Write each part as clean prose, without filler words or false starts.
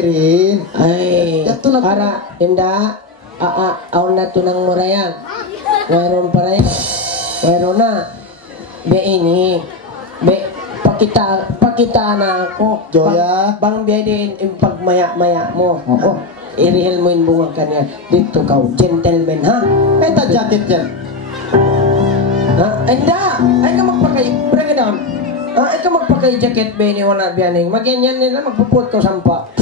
Rin. Ay, Yato na para, inda, aw na to ng murayan. Mayroon pa rin. Mayroon na. Be ini. Be, pakita na ako. Joya. Bang biya din, pagmaya-maya mo. Oo. Irihel mo yung bunga kanya. Dito ka, gentleman, ha? Eta jacket yan. Ha? Inda! Ay ka magpakay, bring it down. Ay ka magpakay jacket, be, ni wala biyaning. Magyanyan nila, magpuput ko sampa.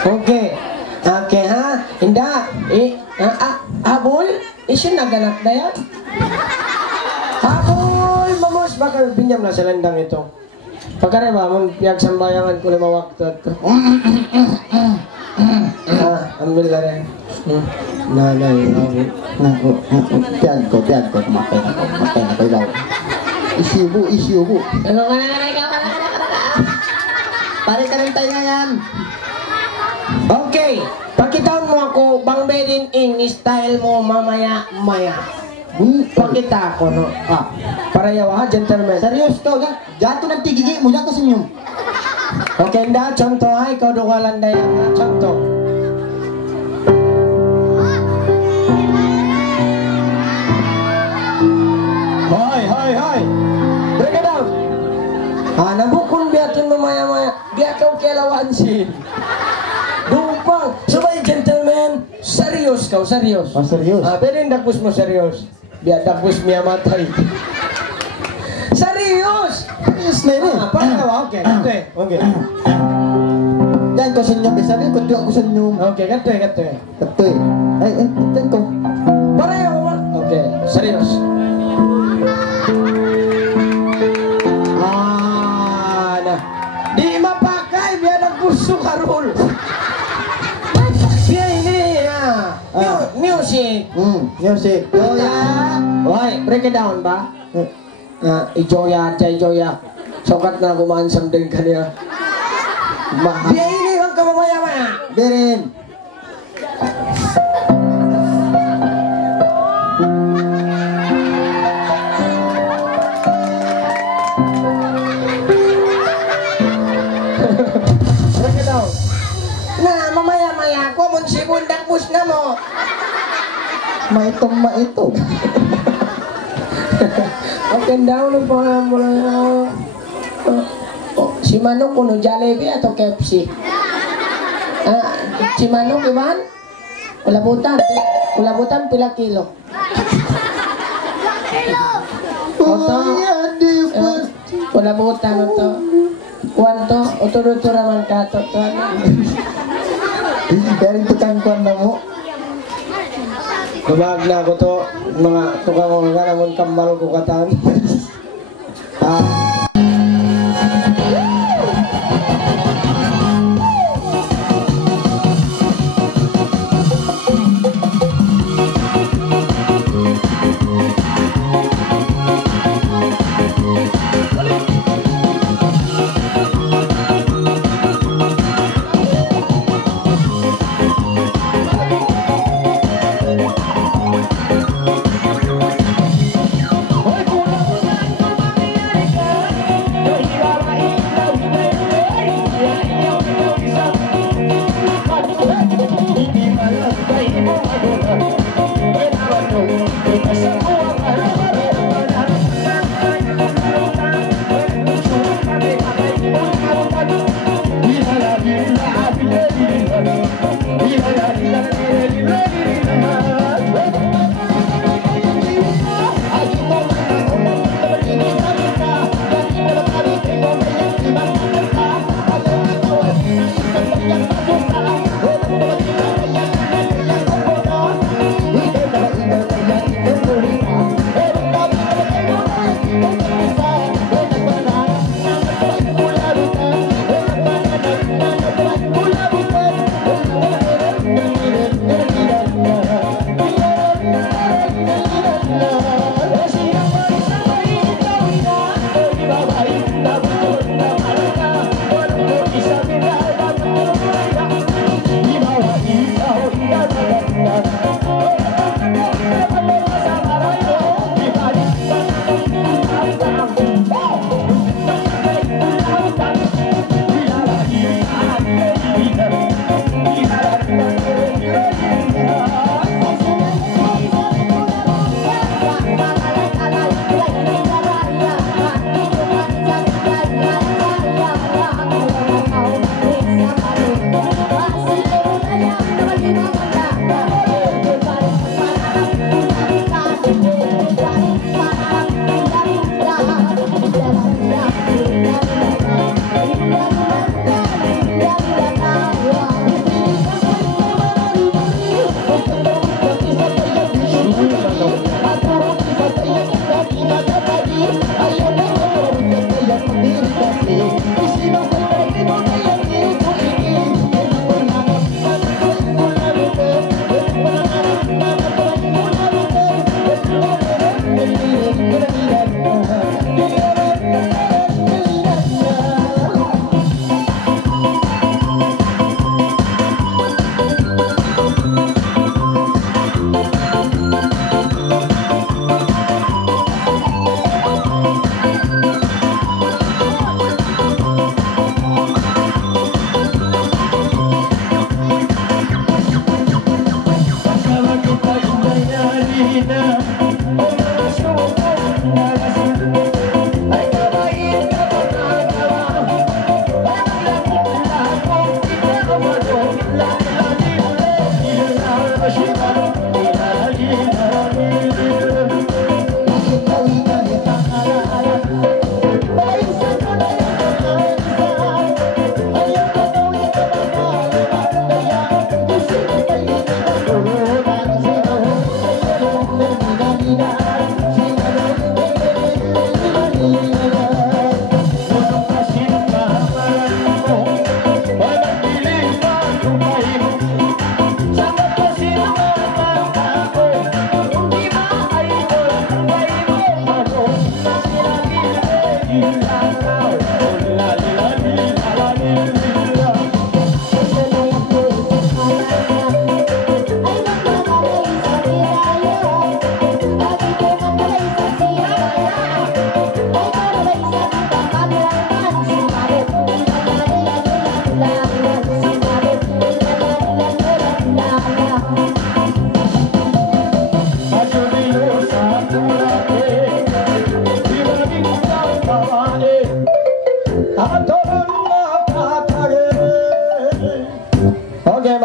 Okay. Okay, ha? Inda. Habol? Isyo naganap na yan? Habol! Mamos, baka binyam na sa landang ito. Pagkara ba, mong piyag sambayangan ko na mawaktot ko. Ambil na rin. Nanay, Tiyan ko, kumakay na ko daw. Isyubo. Ano ka? Pare ka rin tayo ngayon. Okay, pakitaan mo ako, bang bedin in style mo mamaya-maya. Pakita ko, no? Para yawa ha, gentleman. Serius ka, jato ng tigigi mo, jato sa inyo. Okay, nda, contoh ha, ikaw duwalan na yan, ha? Contoh. Hoy! Break it down. Nabukon biyatin mamaya-maya. Biya ka kialawan sin. Dupang. Sabay, gentleman. Serius kau, serius. Serius. Pero yung dagpus mo serius. Biya dagpus miya matay. Serius! Serius na yun. Pangalawa, okay. Yan ko sa inyo, sabi ko, tuwa ko sa inyo. Okay, katoy. Katoy. Ay, yan ko. Pareho mo. Okay, serius. Di mapakay, biya nagpuso karol. Biya ini, music. Music. Joya. Hoy, break it down ba? Ijoya. Sokat na kumansam din kanya. Biya ini, huwag ka mamaya-maya. Berin. Mamaya-maya ko, munsibon dakpus na mo. Maitong. Okay, daw nung pangalan mo lang ako. Si Manong kuno Jollibee atau KFC? Si Manong iban? Kulabutan pila kilo? Oto? Kulabutan oto? Kuanto? Oto raman kato to? Dari tukang kuan na mo. Lumag na ako to, mga tukang mga naman kambal ko katan.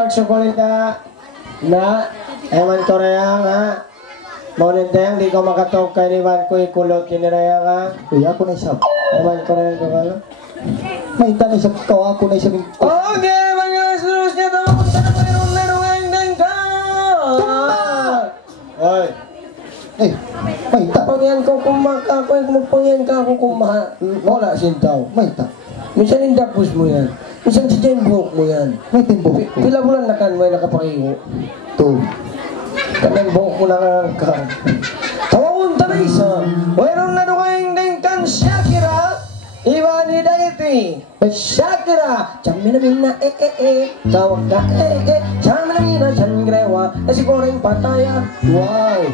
magsukulita na eman ko rayang ha. Maunit na di ko makatok kay liwan ko ikulot kinirayang ha. Uy, ako na isap. Eman ko rayang ko kalo. May tanay sa kaw, ako na isap. Okay, mga sus niya daw kung saan mayroon na nung ka. Oy. Eh, may ta. Pagyan ko kumaka ko, magpagyan ka ako kumaha. Wala sintaw. May ta. Minsan yung tapos mo yan. Minsan si buhok mo yan. May timbok ko. Pila bulan na kan mo yung nakapakiho. To. Kanang buhok mo na ka. Tawawon ta na isa. Mayroon na nung kan Shakira. Iba ni Daiti. Shakira. Chamina mina tawag ka Chamina mina grewa. Siguro yung pataya. Wow.